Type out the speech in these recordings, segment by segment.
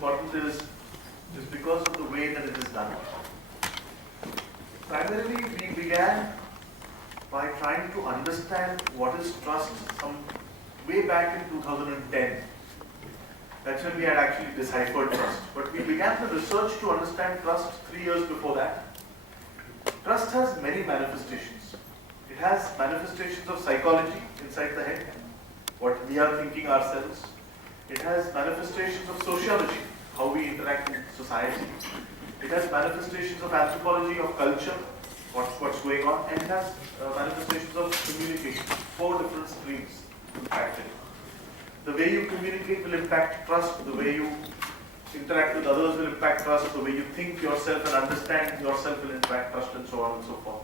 important is because of the way that it is done. Primarily, we began by trying to understand what is trust from way back in 2010. That's when we had actually deciphered trust. But we began the research to understand trust 3 years before that. Trust has many manifestations. It has manifestations of psychology inside the head, what we are thinking ourselves. It has manifestations of sociology, how we interact in society. It has manifestations of anthropology, of culture, what's going on, and it has manifestations of communication. 4 different streams impacted. The way you communicate will impact trust, the way you interact with others will impact trust, the way you think yourself and understand yourself will impact trust, and so on and so forth.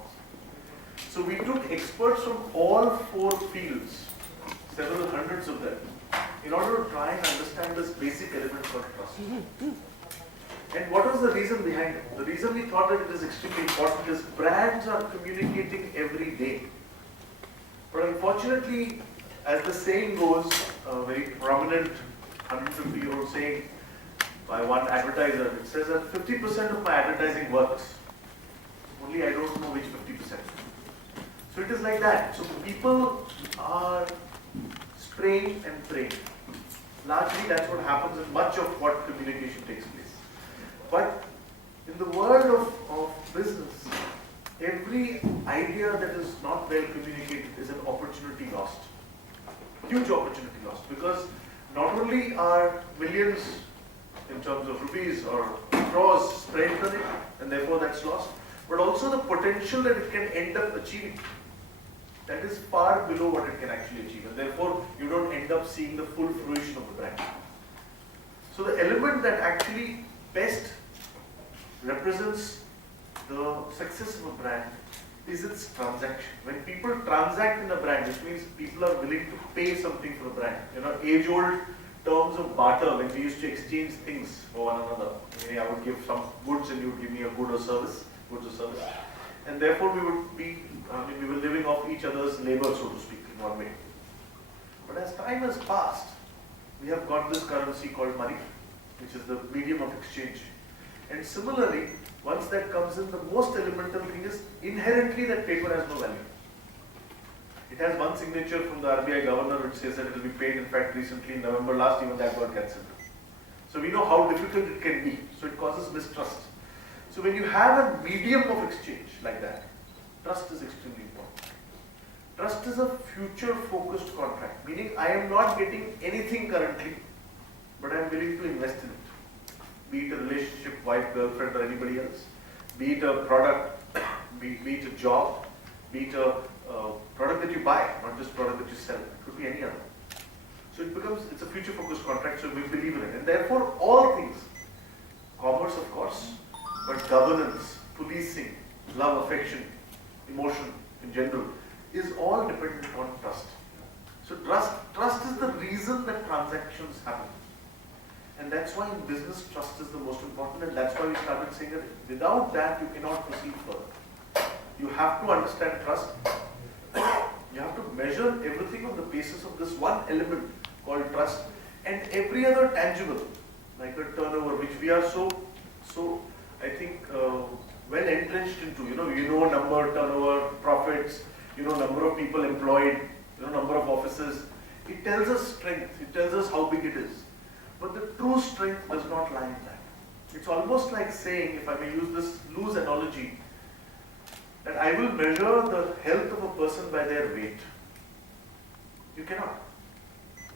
So we took experts from all 4 fields, several hundreds of them, in order to try and understand this basic element called trust. And what was the reason behind it? The reason we thought that it is extremely important is brands are communicating every day. But unfortunately, as the saying goes, a very prominent 150-year-old saying by one advertiser, it says that 50% of my advertising works. Only I don't know which 50%. So it is like that. So people are spraying and praying. Largely that's what happens in much of what communication takes place. But in the world of business, every idea that is not well communicated is an opportunity lost. Huge opportunity lost, because not only are millions in terms of rupees or crores spent on it, and therefore that's lost, but also the potential that it can end up achieving. That is far below what it can actually achieve, and therefore you don't end up seeing the full fruition of the brand. So the element that actually best represents the success of a brand is its transaction. When people transact in a brand, which means people are willing to pay something for a brand. You know, age-old terms of barter, when we used to exchange things for one another. Meaning I would give some goods and you would give me a good or service, goods or service. And therefore we would be, we were living off each other's labor, so to speak, in one way. But as time has passed, we have got this currency called money, which is the medium of exchange. And similarly, once that comes in, the most elemental thing is inherently that paper has no value. It has one signature from the RBI governor which says that it will be paid. In fact, recently in November last, even that got cancelled. So we know how difficult it can be. So it causes mistrust. So when you have a medium of exchange like that, trust is extremely important. Trust is a future-focused contract, meaning I am not getting anything currently, but I am willing to invest in it. Be it a relationship, wife, girlfriend, or anybody else. Be it a product, be it a job, be it a product that you buy, not just product that you sell. It could be any other. So it's a future-focused contract, so we believe in it. And therefore, all things, commerce of course, but governance, policing, love, affection, emotion in general, is all dependent on trust. So trust is the reason that transactions happen. And that's why in business, trust is the most important, and that's why we started saying that without that, you cannot proceed further. You have to understand trust. You have to measure everything on the basis of this one element called trust, and every other tangible, like a turnover, which we are so I think, well entrenched into. You know number, turnover, profits, number of people employed, number of offices. It tells us strength. It tells us how big it is. But the true strength does not lie in that. It's almost like saying, if I may use this loose analogy, that I will measure the health of a person by their weight. You cannot.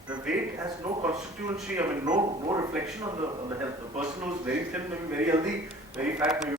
The weight has no constituency, no reflection on the health. The person who is very thin may be very healthy, very fat may be